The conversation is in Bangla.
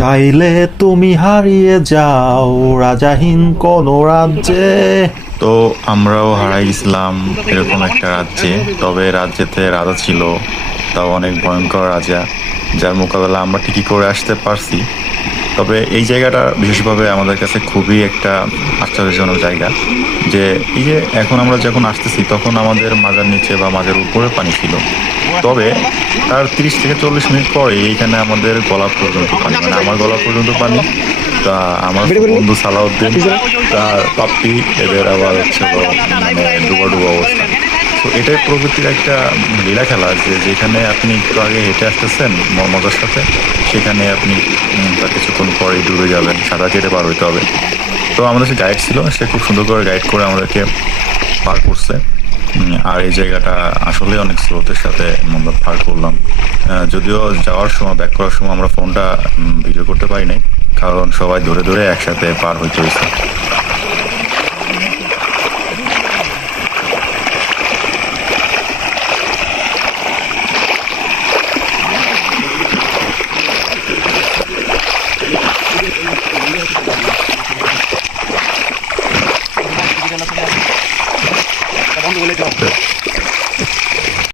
চাইলে তুমি হারিয়ে যাও, রাজাহীন কোন রাজ্যে। তো আমরাও হারাই গেছিলাম এরকম একটা রাজ্যে, তবে রাজ্যেতে রাজা ছিল, তাও অনেক ভয়ঙ্কর রাজা, যার মোকাবেলা আমরা ঠিকই করে আসতে পারছি। তবে এই জায়গাটা বিশেষভাবে আমাদের কাছে খুবই একটা আশ্চর্যজনক জায়গা যে এই যে এখন আমরা যখন আসতেছি তখন আমাদের মাজার নিচে বা মাজার উপরে পানি ছিল। তবে তার তিরিশ থেকে চল্লিশ মিনিট পরে এইখানে আমাদের গলা পর্যন্ত পানি মানে আমার গলা পর্যন্ত পানি তা আমার বন্ধু সালাউদ্দিন তার পাপ্পি এদের আবার হচ্ছে মানে ডুবা ডুবা অবস্থা তো এটাই প্রকৃতির একটা লীলা খেলা যে যেখানে আপনি একটু আগে হেঁটে আসতেছেন মজার সাথে, সেখানে আপনি কিছুক্ষণ পরেই ডুবে যাবেন, সাঁতার কেটে পার হইতে হবে। তো আমাদের যে গাইড ছিল, সে খুব সুন্দর করে গাইড করে আমাদেরকে পার করছে। আর এই জায়গাটা আসলে অনেক স্রোতের সাথে আমরা পার করলাম। যদিও যাওয়ার সময় ব্যাক করার সময় আমরা ফোনটা ভিডিও করতে পারি নাই কারণ সবাই ধরে ধরে একসাথে পার হইতে হয়েছে। Kadang ulit lang.